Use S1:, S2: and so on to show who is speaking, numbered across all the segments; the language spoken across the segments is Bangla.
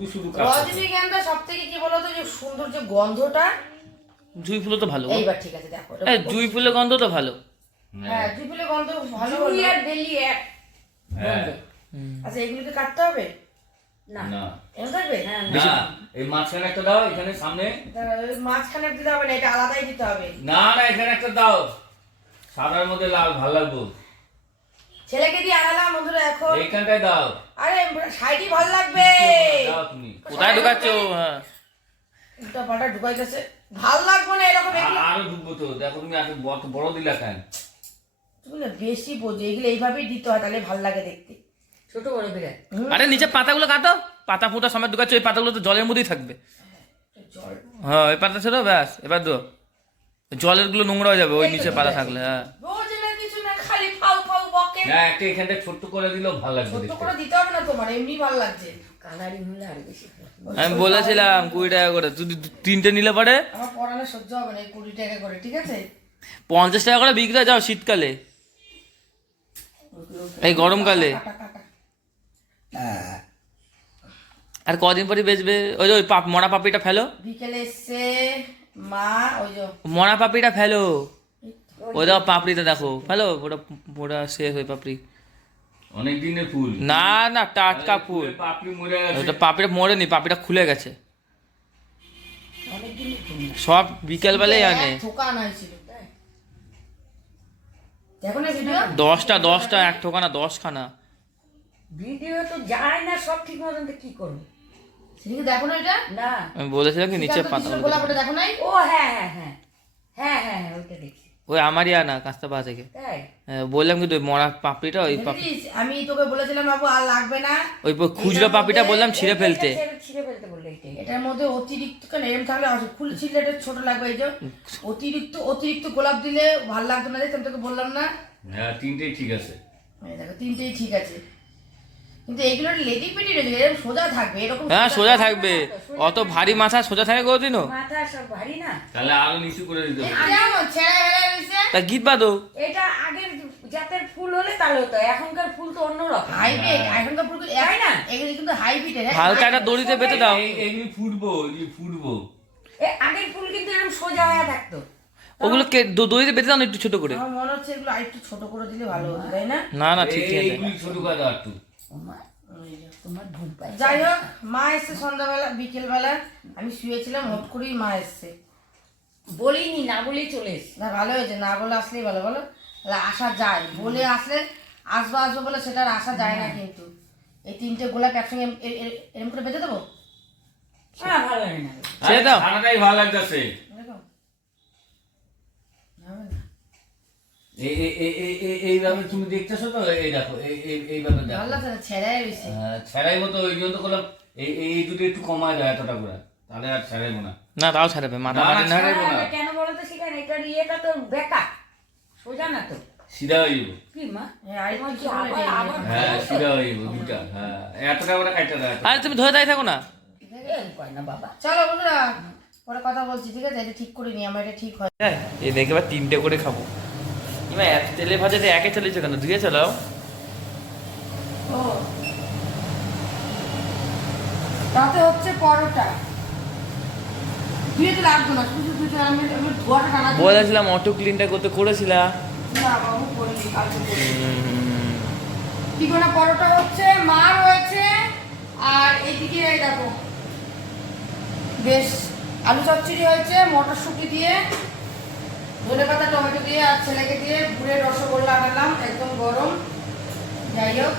S1: শুধু শুধু
S2: রজনীগন্ধা সব থেকে কি বলতো যে সুন্দর যে গন্ধটা?
S3: জুই ফুলও তো ভালো।
S2: এইবার ঠিক আছে দেখো
S3: জুই ফুলের গন্ধ তো ভালো।
S2: হ্যাঁ দুই ফুলের গন্ধ ভালো
S4: জুই। আর বেলি এক।
S1: হ্যাঁ।
S2: আচ্ছা এগুলোকে কাটতে হবে?
S4: না। হ্যাঁ
S1: এই মাঝখানে একটা দাও এখানে সামনে।
S2: মাঝখানে দিতে হবে না এটা আলাদাই দিতে হবে।
S1: না না এখানে একটা দাও। সাদার মধ্যে লাল ভালো লাগবো।
S2: ছেলেকে দিয়ে আনালাম বন্ধুরা এখন।
S1: এইখানটায় দাও।
S2: আরে সাইডই ভালো লাগবে।
S1: দাও তুমি।
S3: কোথায় ঢুকাচ্ছ? হ্যাঁ
S2: ঢুকাইতেছে। ভালো লাগবে না এরকম এগুলো।
S1: আ- আরও ঢুকবো তো। দেখো তুমি এত বড় বড় দিলা কেন?
S2: তুমি না বেশি বোঝো। এগুলো এইভাবেই দিতে হয় তাহলে ভালো লাগে দেখতে।
S4: ছোট বড়
S3: আরে নিচে পাতাগুলো কাটো। পাতা ফুটা সময় ঢুকাচ্ছ ওই পাতাগুলো তো জলের মধ্যেই থাকবে। হ্যাঁ ওই পাতা ছিল ব্যাস। এবার দো জলেরগুলো নোংরা হয়ে যাবে ওই নিচে পাতা থাকলে হ্যাঁ
S2: রোজ না কিছু না খালি ফাউ ফাউ বকে
S1: না একটা এখানটা ছোট্ট করে দিলেও ভালো লাগবে
S2: ছোট্ট করে দিতে হবে না তোমার এমনি ভালো লাগছে।
S4: কালারিং হলে আর বেশি
S3: আমি বলেছিলাম কুড়ি টাকা করে তুই দু- তিনটে নিলে পরে?
S2: আমার পড়ানো সহ্য হবে না কুড়ি টাকা করে ঠিক আছে?
S3: পঞ্চাশ টাকা করে বিক্রি যাও শীতকালে। এই গরমকালে। আর কদিন পরে বেচবে? ওই যে ওই পাপ মরা পাপড়িটা ফেলো।
S2: বিকেলে এসছে মা ওই যে
S3: মরা পাপড়িটা ফেলো। ওই দেখো পাপড়িটা দেখো। ফেলো ওটা ওটা শেষ ওই পাপড়ি।
S1: অনেক দিনের ফুল।
S3: না না টাটকা ফুল।
S1: পাপড়ি মরে গেছে।
S3: ওটা পাপড়িটা মরেনি পাপড়িটা খুলে গেছে। সব বিকেল বেলায় আনে।
S2: দেখো
S3: দশটা দশটা এক ঠোকানা দশখানা।
S4: ভিডিও তো যায় না সব ঠিক মতন কি করব?
S2: দেখো না এটা
S4: না
S3: আমি বলেছিলাম কি নিচে পাতা
S2: দেখো। নাই?
S4: ও হ্যাঁ হ্যাঁ হ্যাঁ। হ্যাঁ হ্যাঁ হ্যাঁ ওইটা দেখছি
S3: ওই আমারই আনা কাস্তা পা থেকে। হ্যাঁ, বললাম কিন্তু মরা পাপড়িটা ওই
S2: আমি তোকে বলেছিলাম বাবু আর লাগবে না।
S3: ওই খুচরো পাপড়িটা বললাম ছিঁড়ে ফেলতে।
S4: ছেড়ে- ফেলতে বললে
S2: এটার মধ্যে অতিরিক্ত কেন? এরম থাকলে ছিললে এটা ছোট লাগবে এই যে। অতিরিক্ত অতিরিক্ত গোলাপ দিলে ভালো লাগতো না দেখতে তোকে বললাম না।
S1: হ্যাঁ তিনটেই ঠিক আছে।
S2: তিনটেই ঠিক আছে। কিন্তু পেটি এরকম সোজা থাকবে এরকম
S3: হ্যাঁ সোজা থাকবে অত ভারী মাথা সোজা থাকে কোনোদিনও?
S4: মাথা সব ভারী না।
S1: তাহলে আরও নিচু করে দিতে হবে।
S2: কেমন ছেঁড়া বেড়া রয়েছে
S3: তা গীত বাদো।
S4: এটা আগের জাতের ফুল হলে তাহলে হতো এখনকার ফুল তো অন্যরকম।
S2: হাইব্রিড এখনকার ফুলগুলো
S4: তাই না?
S2: এগুলো কিন্তু হাইব্রিড
S3: হালকা একটা দড়িতে বেঁধে দাও।
S1: এই- এইগুলি ফুটবো এই ফুটবো।
S4: এ আগের ফুল কিন্তু এরকম সোজা হয়ে থাকতো।
S3: ওগুলো কে দড়িতে বেঁধে দাও একটু ছোট করে?
S2: আমার মনে হচ্ছে এগুলো আরেকটু ছোট করে দিলে ভালো হতো তাই না?
S3: না না ঠিক আছে।
S1: ছোট একটু।
S4: তোমার। তোমার
S2: যাই হোক মা এসছে সন্ধ্যাবেলা বিকেলবেলা। আমি শুয়েছিলাম হট করেই মা এসছে।
S4: বলিনি না বলেই চলে এসছি।
S2: না ভালো হয়েছে না বলে আসলেই ভালো বলো? আসা যায়। বলে আসলে আসব আসব বলে সেটা আর আসা যায় না কিন্তু। এই তিনটে গোলাপ একসঙ্গে এম- এ- এ- এরম করে বেঁধে দেবো?
S4: হ্যাঁ ভালো লাগে না।
S1: সারাটাই ভালো লাগতেছে
S2: এরকম? হবে না।
S1: এই এই- এই- এই- এই- এইভাবে তুমি দেখতেছো তো? এই দেখো এই- এই- এইভাবে দেখো।
S2: ভালো ছেড়াই
S1: হ্যাঁ, ছাড়াই মতো ওই জন্য তো করলাম এই এই দুটো একটু কমায় যায় এতটা করে। তাহলে আর ছাড়াইবো না।
S3: না তাও ছাড়াবে মাথা
S1: না,
S3: মারি না
S1: ছাড়াইবো না।
S4: হ্যাঁ, কেন বলো তো সেখানে? এটার ইয়েটা তো বেকা সোজা না তো?
S1: সিধা হয়ে যাব।
S4: কি মা?
S2: এটা
S1: হ্যাঁ সিধা হয়ে যাব দুটা হ্যাঁ এতটা করে
S3: আরে তুমি ধরে দাঁড়িয়ে থাকো না।
S4: এরকম না বাবা।
S2: চলো বন্ধুরা পরে কথা বলছি ঠিক আছে? এটা ঠিক করে নি আমার এটা ঠিক হয়
S3: হ্যাঁ। এই দেখে এবার তিনটে করে খাব। এবার এক তেলে ভাজাতে একে কেন? দুয়ে চালাও।
S2: ও। তাতে হচ্ছে পরোটা। ধুয়ে তো লাগতো না শুধু শুধু আমি আমি ধোয়াটা টানা
S3: বলেছিলাম অটো ক্লিনটা করতে করেছিলাম
S2: না বাবু করিনি কালকে করিনি। পরোটা হচ্ছে হয়েছে আর দেখো বেশ আলু চচ্চড়ি হয়েছে মটরশুঁটি দিয়ে ধনে পাতা, টমেটো দিয়ে আর ছেলেকে দিয়ে গুড়ের রসগোল্লা আনালাম, একদম গরম। যাই হোক,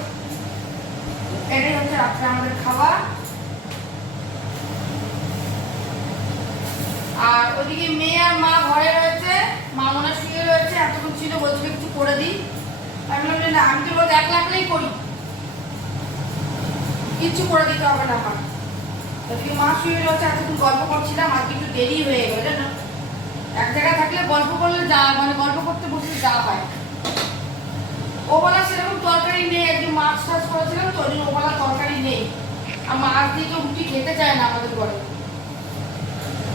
S2: এটাই হচ্ছে রাত্রে আমাদের খাওয়া আর ওদিকে মেয়ে আর মা ঘরে রয়েছে মা মনে শুয়ে রয়েছে, এতক্ষণ ছিল বলছিল কিছু করে দিই। আমি বললাম, না, আমি তো রোজ এক লাখলেই করি। কিচ্ছু করে দিতে হবে না আমার। ওদিকে মা শুয়ে রয়েছে, এতক্ষণ গল্প করছিলাম, আর একটু দেরি হয়ে গেল থাকলে গল্প করলে যা মানে গল্প করতে বসলে যা হয় ও বলা সেরকম তরকারি নেই একদিন মাছ টাছ করেছিলাম তো, ওই জন্য ও বলা তরকারি নেই। আর মাছ দিয়ে কেউ রুটি খেতে চায় না আমাদের ঘরে।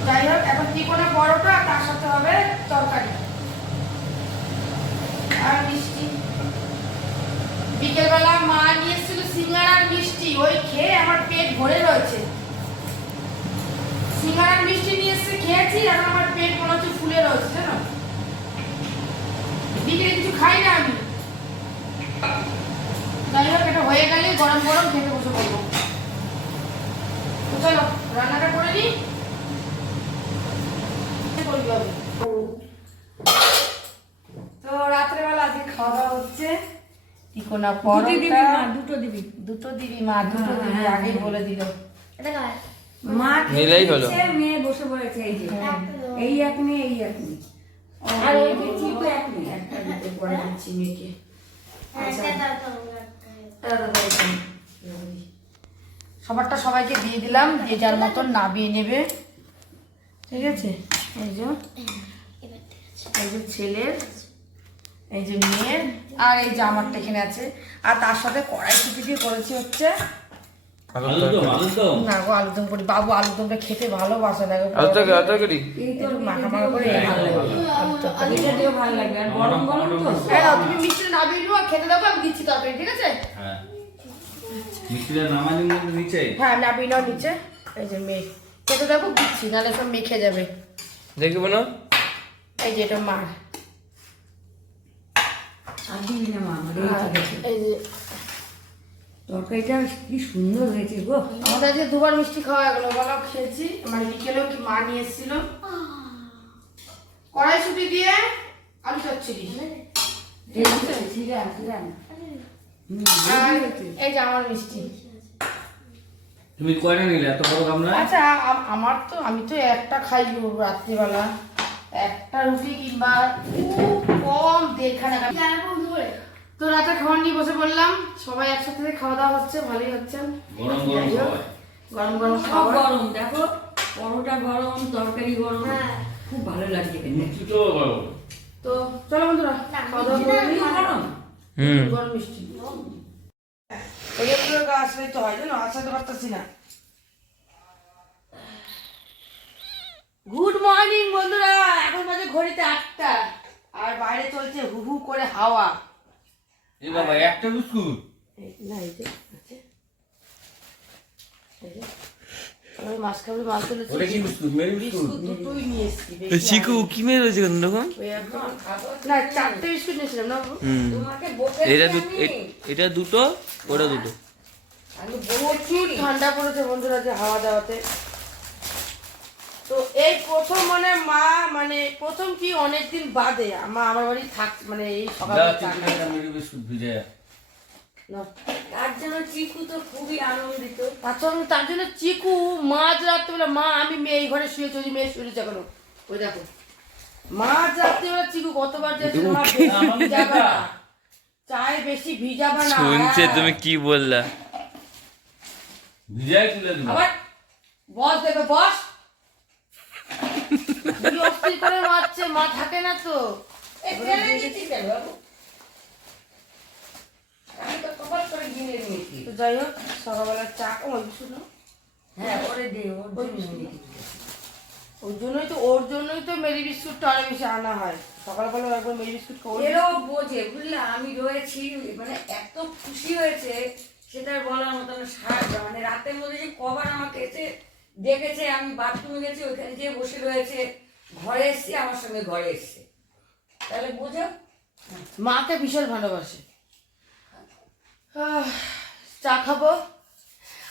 S2: যাই হোক, এখন কি করে পরোটা, তার সাথে হবে তরকারি। আর মিষ্টি। বিকেলবেলা মা নিয়ে এসেছিল সিঙ্গারার মিষ্টি, ওই খেয়ে আমার পেট ভরে রয়েছে। সিঙ্গারার মিষ্টি নিয়ে এসে খেয়েছি আর আমার পেট মনে হচ্ছে ফুলে রয়েছে জানো? বিকেলে কিছু খাই না আমি। যাই হোক এটা হয়ে গেলে গরম গরম খেতে বসে পড়ব। তো চলো রান্নাটা করে নিই। করবি হবে তো রাত্রেবেলা আজকে খাওয়া দাওয়া হচ্ছে। টিকোনা
S4: দুটো দিবি
S2: পরোটা
S4: মা দুটো দিবি।
S2: দুটো দিবি মা দুটো দিবি আগেই বলে দিল।
S4: মা
S3: নিলেই হলো।
S4: মেয়ে বসে পড়েছে এই যে। এই এক মেয়ে এই এক মেয়ে। আর ওই যে চিকু এক মেয়ে।
S2: একটা দিতে পরে দিচ্ছি মেয়েকে। দাদা, দাদা, এখানে। সবারটা সবাইকে দিয়ে দিলাম যে যার মতন নাবিয়ে নেবে। ঠিক আছে? এই যে। এই যে ছেলের এই যে মেয়ের আর এই যে আমারটা এখানে আছে। আর তার সাথে কড়াইশুটি দিয়ে করেছি হচ্ছে না গো আলুদম করি। বাবু আলুদমটা খেতে ভালোবাসে না গো।
S3: আলু তরকারি আলু
S4: এই
S2: মাখা মাখা করে এই ভালো লাগে। আলুর তরকারি।
S4: এটা দিয়েও ভালো লাগবে আর গরম গরম তো।
S2: এই তুমি মিষ্টি নাবিয়ে নিও আর খেতে দেবো আমি দিচ্ছি তরকারি ঠিক আছে?
S1: হ্যাঁ। মিষ্টিটা নামাজের মধ্যে নিচে?
S2: হ্যাঁ নাবিয়ে নাও নিচে। এই যে মেয়ে। খেতে দিচ্ছি নাহলে সব মেখে যাবে।
S3: দেখি বোনো
S2: এই যে এটা মার।
S4: আর দিবি না মা আছে
S2: এই যে
S4: তরকারিটা কি সুন্দর হয়েছে গো।
S2: আমাদের আজকে দুবার মিষ্টি খাওয়া গেল বেলাও খেয়েছি। মানে বিকেলেও কি মা নিয়ে এসেছিল? কড়াইশুটি দিয়ে আলু চচ্চড়ি। এই যে আমার মিষ্টি।
S1: তুমি কয়টা নিলে? এত বড় গামলা?
S2: আচ্ছা আমার তো আমি তো একটা খাই রাত্রিবেলা। একটা রুটি কিংবা খুব কম দেড়খানা খাই। তো রাতে খাবার নিয়ে বসে পড়লাম। সবাই একসাথে খাওয়া দাওয়া হচ্ছে ভালোই হচ্ছে।
S1: গরম গরম
S2: গরম গরম
S4: সব গরম দেখো পরোটা গরম তরকারি গরম। খুব ভালো লাগছে খেতে।
S1: মিষ্টি তো গরম।
S2: তো চলো বন্ধুরা খাওয়া দাওয়া করে
S4: গরম।
S3: হুম।
S2: গরম মিষ্টি। তো হয় জানো আসাতে পারতেছি না। গুড মর্নিং বন্ধুরা। এখন বাজে ঘড়িতে আটটা। আর বাইরে চলছে হু হু করে হাওয়া।
S1: এই বাবা একটা বিস্কুট
S2: না এই যে
S3: চিকু কি মেয়ে রয়েছে কোন রকম এটা এটা দুটো ওটা দুটো।
S2: প্রচুর ঠান্ডা পড়েছে বন্ধুরা যে হাওয়া দেওয়াতে। তো এই প্রথম মানে মা মানে প্রথম কি অনেকদিন বাদে মা আমার বাড়ি থাক মানে এই সকালে
S4: তার জন্য চিকু তো খুবই আনন্দিত।
S2: তার জন্য চিকু মাঝ রাত্রিবেলা মা আমি মেয়ে এই ঘরে শুয়েছি ওই যে মেয়ে শুয়েছে এখনও ওই দেখো মাঝ রাত্রিবেলা চিকু না। চায় বেশি ভিজাবে না।
S3: শুনছে
S2: হ্যাঁ।
S3: তুমি কি বললা?
S1: ভিজাই তুলে দিবো।
S2: বস দেবে বস। অস্থির করে মারছে মা থাকে না তো। যাই হোক চা ওই শুনো
S4: হ্যাঁ ওরে দে
S2: জন্যই তো ওর জন্যই তো মেরি বিস্কুটটা অনেক বেশি আনা হয়। সকালবেলা একবার মেরি বিস্কুট খাব।
S4: এরও বোঝে বুঝলে? আমি রয়েছি মানে এত খুশি হয়েছে সেটা বলার মতো না সারা মানে রাতের মধ্যে যে কবার আমাকে এসে দেখেছে আমি বাথরুমে গেছি ওইখানে যেয়ে বসে রয়েছে। ঘরে এসছি আমার সঙ্গে ঘরে এসছে। তাহলে বোঝো?
S2: মাকে ভীষণ ভালোবাসে। চা খাব?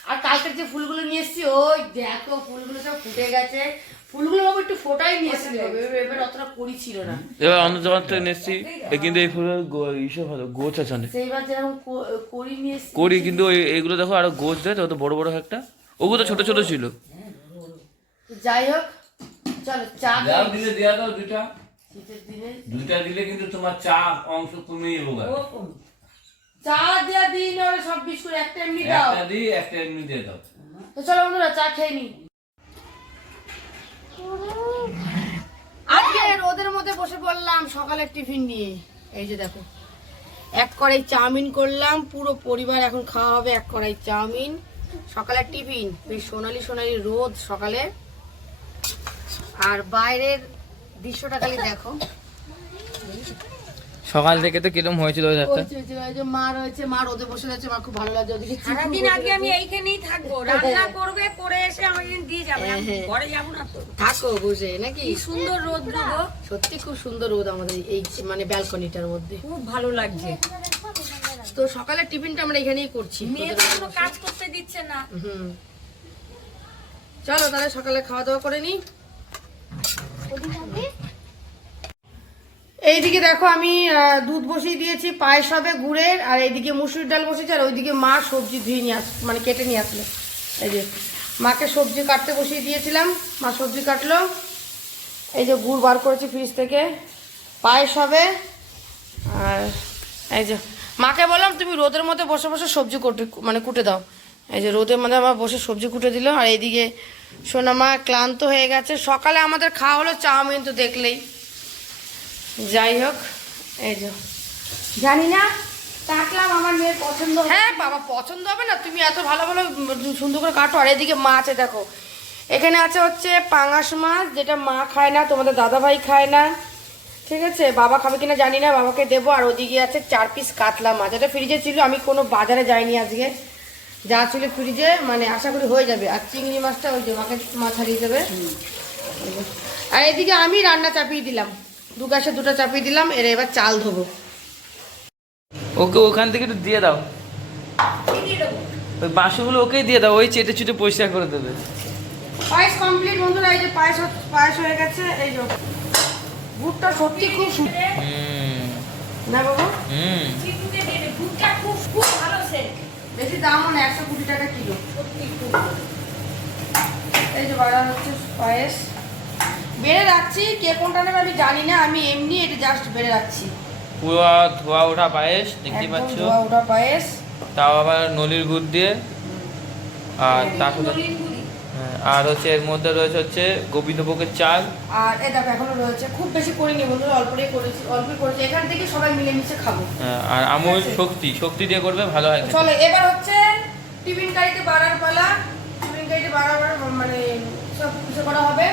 S2: আর কালকের যে ফুলগুলো নিয়ে এসছি ওই দেখো ফুলগুলো সব ফুটে গেছে। ফুলগুলো বাবু একটু ফোটাই নিয়ে এসেছিল এবার এবার অতটা করি ছিল না।
S3: এবার অন্য জগৎ থেকে নিচ্ছি কিন্তু এই ফুলের গো- ভালো গোছ আছে অনেক।
S2: সেইবার যেরকম করি নিয়ে এসছি।
S3: করি কিন্তু ওই- এগুলো দেখো আরও গোছ দেয় তো বড় বড় একটা। ওগুলো তো ছোট ছোট ছিল।
S2: যাই হোক চলো চা
S1: যাও দিলে দেওয়া দাও দুইটা।
S2: শীতের দিনে।
S1: দুইটা দিলে কিন্তু তোমার চা অংশ কমে যাব।
S2: চা দেওয়া দিই না ওরা সব বিস্কুট একটা এমনি দাও।
S1: একটা দিই একটা এমনি দিয়ে দাও।
S2: তো চলো বন্ধুরা চা খেয়ে নি। আজকে রোদের মধ্যে বসে পড়লাম সকালের টিফিন নিয়ে। এই যে দেখো এক কড়াই চাউমিন করলাম পুরো পরিবার এখন খাওয়া হবে এক কড়াই চাউমিন। সকালের টিফিন বেশ সোনালি সোনালি রোদ সকালে। আর বাইরের দৃশ্যটা খালি দেখো।
S3: সকাল থেকে তো কিরম হয়েছিল
S2: মা রয়েছে মা রোদে বসে রয়েছে মা খুব ভালো লাগছে ওদিকে।
S4: সারাদিন আমি এইখানেই থাকব। রান্না করবে করে এসে আমাকে দিয়ে যাবে।
S2: হ্যাঁ, হ্যাঁ।
S4: ঘরে যাব না তো।
S2: থাকো বসে নাকি?
S4: সুন্দর রোদ গো।
S2: সত্যি খুব সুন্দর রোদ আমাদের এই মানে ব্যালকনিটার মধ্যে।
S4: খুব ভালো লাগছে।
S2: তো সকালের টিফিনটা আমরা এখানেই করছি।
S4: মেয়ে তো কোনো কাজ করতে দিচ্ছে না।
S2: হুম। চলো তাহলে সকালে খাওয়া দাওয়া করে নি। এইদিকে দেখো আমি দুধ বসিয়ে দিয়েছি, পায়েস হবে, গুড়ের, আর এইদিকে মুসুর ডাল বসেছে, আর ওইদিকে মা সবজি ধুয়ে নিয়ে আস মানে কেটে নিয়ে আসলো। এই যে, মাকে সবজি কাটতে বসিয়ে দিয়েছিলাম, মা সবজি কাটলো। এই যে গুড় বার করেছি ফ্রিজ থেকে, পায়েস হবে, আর এই যে, মাকে বললাম, তুমি রোদের মধ্যে বসে বসে সবজি কুটে মানে কুটে দাও। এই যে রোদের মধ্যে আমার বসে সবজি কুটে দিল, আর এইদিকে সোনামা ক্লান্ত হয়ে গেছে। সকালে আমাদের খাওয়া হলো চাউমিন তো দেখলেই। যাই হোক, এই যে।
S4: জানি না, কাটলাম, আমার মেয়ের পছন্দ
S2: হ্যাঁ বাবা, পছন্দ হবে না, তুমি এত ভালো ভালো সুন্দর করে কাটো। আর এদিকে মাছ দেখো। এখানে আছে হচ্ছে পাঙাশ মাছ, যেটা মা খায় না, তোমাদের দাদা ভাই খায় না। ঠিক আছে? বাবা খাবে কিনা জানি না, বাবাকে দেবো। আর ওদিকে আছে চার পিস কাতলা মাছ। এটা ফ্রিজে ছিল, আমি কোনো বাজারে যাইনি আজকে। যা ছিল ফ্রিজে মানে আশা করি হয়ে যাবে। আর চিংড়ি মাছটা ওই যে মাকে মাছ হারিয়ে দেবে আর এদিকে আমি রান্না চাপিয়ে দিলাম। দু গ্যাসে দুটো চাপিয়ে দিলাম এর এবার চাল ধোবো।
S3: ওকে ওখান থেকে একটু দিয়ে দাও। ওই বাসনগুলো ওকেই দিয়ে দাও ওই চেটে চুটে পরিষ্কার করে দেবে।
S2: পায়েস কমপ্লিট বন্ধুরা এই যে পায়েস পায়েস হয়ে গেছে এই যে ভুটটা সত্যি খুব সু- না বাবু?
S3: হুম।
S4: ভুট্টা খুব খুব ভালো সে
S2: বেশি দাম না একশো কুড়ি টাকা কিলো। এই যে বাজার হচ্ছে পায়েস। বেড়ে রাখছি কে কোনটা নেবে আমি জানি না আমি এমনি এটা জাস্ট বেড়ে রাখছি।
S3: পুরো ধোয়া ওঠা পায়েস দেখতে পাচ্ছ।
S2: ধোয়া ওঠা পায়েস।
S3: তাও আবার নলির গুড় দিয়ে। আর
S4: তার
S3: হ্যাঁ, আর হচ্ছে এর মধ্যে রয়েছে হচ্ছে গোবিন্দভোগের চাল।
S2: আর এ দেখো এখনও রয়েছে। খুব বেশি করিনি বন্ধুরা অল্পই করেছি অল্পই করেছি। এখান থেকে সবাই মিলেমিশে খাব।
S3: হ্যাঁ, আর আমুল শক্তি শক্তি দিয়ে করবে ভালো হয়।
S2: চলো এবার হচ্ছে টিফিন গাড়িতে বাড়ার পালা। টিফিন গাড়িতে বাড়ার মানে সব কিছু করা হবে।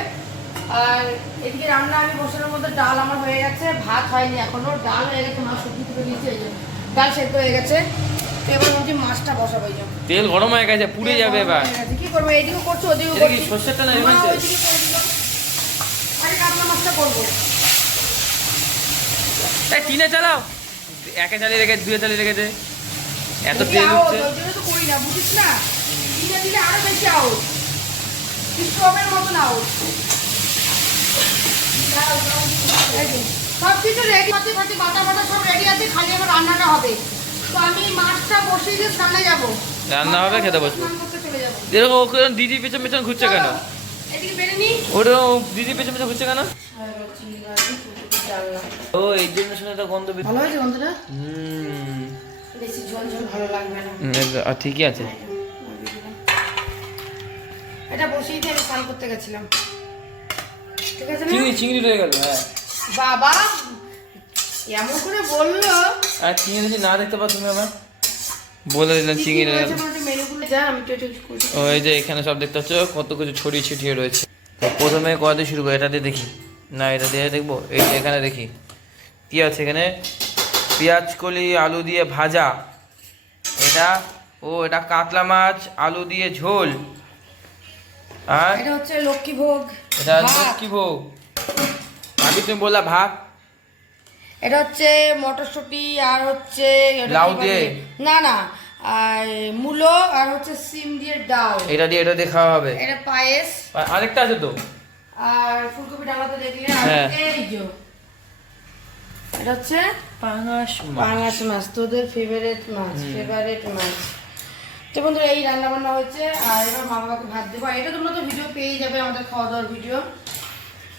S2: আর এদিকে রান্না আমি বসানোর মধ্যে ডাল আমার হয়ে গেছে ভাত হয়নি এখনও। ডাল হয়ে গেছে মাছ সবজি থেকে দিয়েছে এই যে ডাল সেদ্ধ হয়ে গেছে। এবার ভাবছি মাছটা বসাবো এই যে।
S3: তেল গরম হয়ে গেছে পুড়ে যাবে এবার।
S2: কি করব? এইদিকে করছ ওদিকে
S3: এটা কি
S2: করছি?
S3: না
S2: মা ওইদিকে আরে কাতলা মাছটা করব।
S3: এই টিনে চালাও। একে চালিয়ে রেখে দুয়ে চালিয়ে রেখেছে এত তেল
S2: তো করি না বুঝিস না? দিনে দিলে আরও বেশি স্টপের মতন আউট। সব কিছু রেডি আছে ফাটি বাটা বাটা সব রেডি আছে খালি আমার রান্নাটা হবে। তো আমি মাছটা বসিয়ে দিয়ে সামনে যাব।
S3: রান্না হবে, খেতে বসবো। এরকম ওকে দিদি পেছন পেছন ঘুরছে কেন? ওটা দিদি পেছন পেছন ঘুরছে কেন? ও এই জন্য শুনে তো গন্ধ বের-
S2: ভালো হয়েছে বন্ধুরা
S3: হুম।
S2: বেশি ঝোল ঝোল ভালো লাগবে না।
S3: আর ঠিকই আছে।
S2: এটা বসিয়ে দিয়ে আমি স্নান করতে গেছিলাম। ঠিক আছে
S3: চিংড়ি চিংড়ি রয়ে গেল হ্যাঁ।
S2: বাবা! এমন করে বলল।
S3: আর চিংড়ি যদি না দেখতে পাও তুমি আবার? বলে দিলাম চিংড়ি ওই যে এখানে সব দেখতে পাচ্ছ কত কিছু ছড়িয়ে ছিটিয়ে রয়েছে। তো প্রথমে দিয়ে শুরু করি এটা দিয়ে দেখি। না এটা দিয়ে দেখব? এই যে এখানে দেখি। কি আছে এখানে? পেঁয়াজ কলি আলু দিয়ে ভাজা। এটা ও এটা কাতলা মাছ আলু দিয়ে ঝোল। আর?
S2: এটা হচ্ছে লক্ষ্মী ভোগ
S3: এটা। কি ভোগ ভাবি তুমি বললা ভাত।
S2: এটা হচ্ছে মটরশুঁটি আর হচ্ছে
S3: লাউ দিয়ে?
S2: না না আর মূলো আর হচ্ছে সিম দিয়ে ডাল।
S3: এটা দিয়ে এটা দিয়ে খাওয়া হবে।
S2: এটা পায়েস।
S3: আর আরেকটা আছে তো।
S2: আর ফুলকপি ডালা তো দেখলে আর
S3: হ্যাঁ।
S2: এই যে এটা হচ্ছে
S3: পাঙাশ
S2: পাঙাশ মাছ তোদের ফেভারিট মাছ ফেভারিট মাছ। তো বন্ধুরা এই রান্না বান্না হয়েছে আর এবার মা বাবাকে ভাত দেবো। আর এটা তোমরা তো ভিডিও পেয়ে যাবে আমাদের খাওয়া দাওয়ার ভিডিও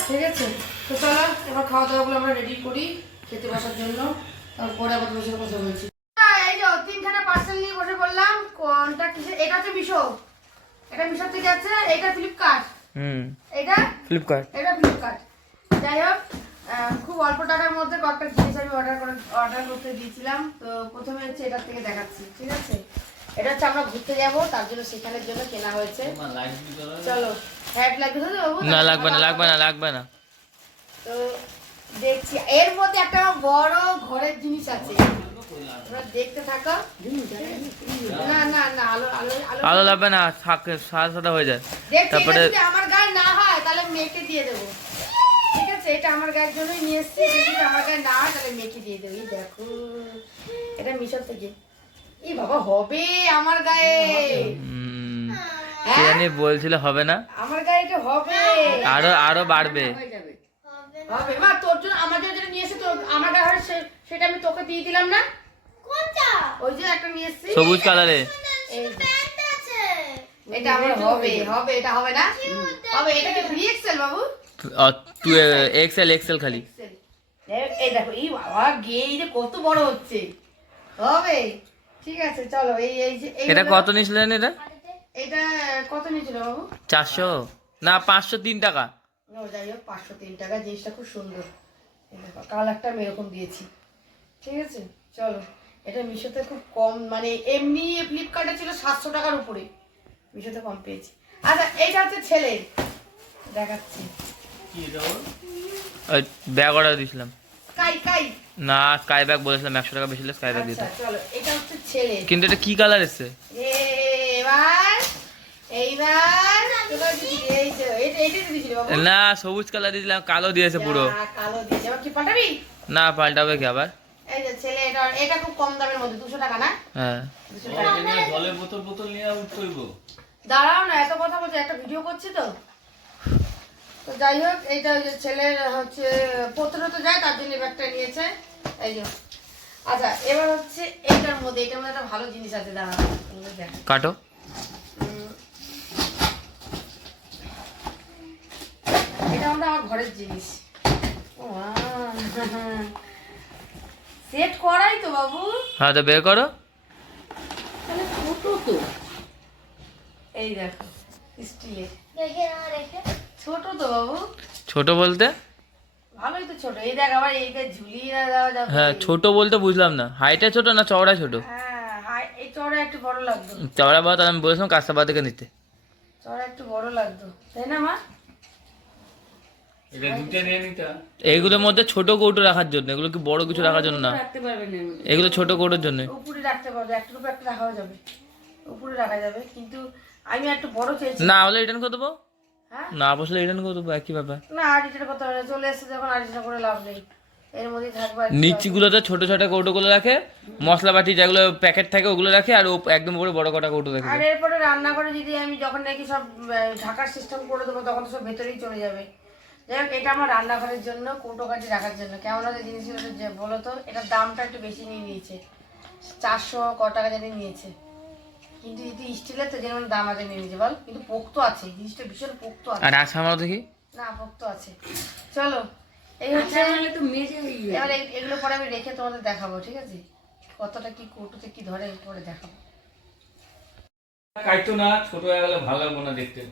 S2: ঠিক আছে? তো চলো এবার খাওয়া দাওয়াগুলো আমরা রেডি করি। খেতে বসার জন্য। তারপরে আবার তোমার সাথে কথা বলছি। এই যে তিনখানা পার্সেল নিয়ে বসে বললাম কোনটা কিসে এটা হচ্ছে মিশো। এটা মিশো থেকে আছে এটা ফ্লিপকার্ট।
S3: হুম।
S2: এটা?
S3: ফ্লিপকার্ট।
S2: এটা ফ্লিপকার্ট। যাই হোক খুব অল্প টাকার মধ্যে কয়েকটা জিনিস আমি অর্ডার করে অর্ডার করতে দিয়েছিলাম। তো প্রথমে হচ্ছে এটার থেকে দেখাচ্ছি ঠিক আছে? এটা হচ্ছে আমরা ঘুরতে যাব তার জন্য সেখানের জন্য কেনা হয়েছে। চলো হ্যাট লাগবে
S3: না লাগবে না লাগবে না লাগবে না।
S2: তো দেখছি এর মধ্যে বড় ঘরের জিনিস আছে। দেখতে থাকো। না না না আলো আলো আলো
S3: আলো লাগবে না। থাক সাদা সাদা হয়ে যায়। তারপরে
S2: আমার গায়ে না হয় তাহলে মেয়েকে দিয়ে দেবো। ঠিক আছে? এটা আমার গায়ের জন্যই নিয়ে এসেছি। যদি আমার গায়ে না হয় তাহলে মেয়েকে দিয়ে দেবো। এই দেখো এটা মিশর থেকে। বাবা হবে আমার গায়ে। হ্যাঁ?
S3: বলছিল হবে না।
S2: আমার গায়ে এটা হবে।
S3: আরও আরও বাড়বে।
S2: হবে। মা তোর জন্য আমার জন্য যেটা নিয়ে এসে তো আমার গায়ে সেটা আমি তোকে দিয়ে দিলাম না? ওই যে একটা নিয়ে এসেছি।
S3: সবুজ কালারে
S2: এই এটা আমার হবে হবে। এটা হবে না? হবে। এটা কি থ্রি এক্সেল বাবু?
S3: এক্সেল এক্সেল খালি।
S2: এই দেখো এই বাবা গে এই কত বড় হচ্ছে। হবে। ঠিক আছে চলো এই এই যে
S3: এটা কত নিয়েছিলেন এটা?
S2: এটা কত নিয়েছিল বাবু?
S3: চারশো? না পাঁচশো তিন টাকা।
S2: ও যাই হোক পাঁচশো তিন টাকা জিনিসটা খুব সুন্দর। কালারটা আমি এরকম দিয়েছি। ঠিক আছে? চলো এটা মিশোতে খুব কম মানে এমনি ফ্লিপকার্টে ছিল সাতশো টাকার উপরে। মিশোতে কম পেয়েছি। আচ্ছা এইটা হচ্ছে ছেলে দেখাচ্ছি।
S3: ওই ব্যাগ অর্ডার দিয়েছিলাম।
S2: কাই কাই
S3: না স্কাই ব্যাগ বলেছিলাম একশো টাকা বেশি স্কাই ব্যাগ দিতে
S2: আচ্ছা চলো এটা হচ্ছে ছেলে
S3: কিন্তু এটা কি কালার এসছে?
S2: এবার এইবার
S3: না সবুজ কালার দিয়েছিলাম কালো দিয়েছে পুরো।
S2: কালো দিয়েছে। কি পাঠাবি
S3: না পাল্টাবে কি আবার?
S2: এই যে ছেলে এটা এটা খুব কম দামের মধ্যে দুশো টাকা না?
S3: হ্যাঁ।
S2: দুশো টাকা।
S1: জলের বোতল বোতল নিয়ে উঠতেইব
S2: দাঁড়াও না এত কথা বলছি একটা ভিডিও করছি তো। তো যাই হোক এইটা ওই যে ছেলের হচ্ছে পত্র তো যায় তার জন্য ব্যাগটা নিয়েছে। এই যে। আচ্ছা এবার হচ্ছে এইটার মধ্যে এটার মধ্যে একটা ভালো জিনিস আছে দাঁড়াও
S3: কাটো।
S2: এটা আমাদের আমার ঘরের জিনিস। সেট করাই তো বাবু।
S3: হ্যাঁ তো বের করো।
S4: তাহলে ছোট তো।
S2: এই দেখো স্টিলের ছোট তো বাবু।
S3: ছোট বলতে?
S2: ভালোই তো ছোট। এই দেখ আবার এইটা ঝুলিয়ে দেওয়া যাবে।
S3: হ্যাঁ ছোট বলতে বুঝলাম না। হাইটে ছোট না চওড়া ছোট?
S2: হ্যাঁ হাই এই চড়া একটু বড় লাগতো।
S3: চওড়া বড় আমি বলেছিলাম কাস্তাবাদ থেকে নিতে।
S2: চড়া একটু বড় লাগতো। তাই না মা?
S3: এইগুলোর মধ্যে ছোট কৌটো রাখার জন্য এগুলো কি বড় কিছু রাখার জন্য না? এগুলো। ছোট কৌটোর জন্য।
S2: উপরে রাখতে পারবে একটা উপরে একটা রাখাও যাবে। উপরে রাখা যাবে কিন্তু আমি একটু বড় চেয়েছি
S3: না হলে রিটার্ন করে দেবো।
S2: হ্যাঁ?
S3: না বসলে রিটার্ন করে দেবো একই ব্যাপার।
S2: না আড়িটা করতে হবে চলে এসেছে যখন আড়িটা করে লাভ নেই। এর মধ্যেই থাকবে
S3: নিচগুলোতে ছোট ছোট কৌটোগুলো রাখে মশলাপাতি যেগুলো প্যাকেট থাকে ওগুলো রাখে আর ও একদম উপরে বড় কটা কৌটো রাখে
S2: আর এরপরে রান্না করে যদি আমি যখন নাকি সব ঢাকার সিস্টেম করে দেবো তখন সব ভেতরেই চলে যাবে। যাই হোক এটা আমার রান্নাঘরের জন্য কৌটো কাঠি রাখার জন্য। কেমন আছে জিনিসগুলো যে বলো তো এটার দামটা একটু বেশি নিয়ে নিয়েছে। চারশো ক টাকা জানি নিয়েছে। কিন্তু যদি স্টিলের তো যেমন দাম আছে নিয়ে নিয়েছে বল। কিন্তু পোক্ত আছে জিনিসটা ভীষণ পোক্ত আছে।
S3: আর আছে আমার দেখি?
S2: না পোক্ত আছে। চলো এই হচ্ছে
S4: আচ্ছা নাহলে তো মেজে
S2: এবার এগুলো পরে আমি রেখে তোমাদের দেখাবো ঠিক আছে? কতটা কি কৌটোতে কি ধরে পরে দেখাবো।
S1: কাটতো না ছোট হয়ে গেলে ভালো লাগবে না দেখতে।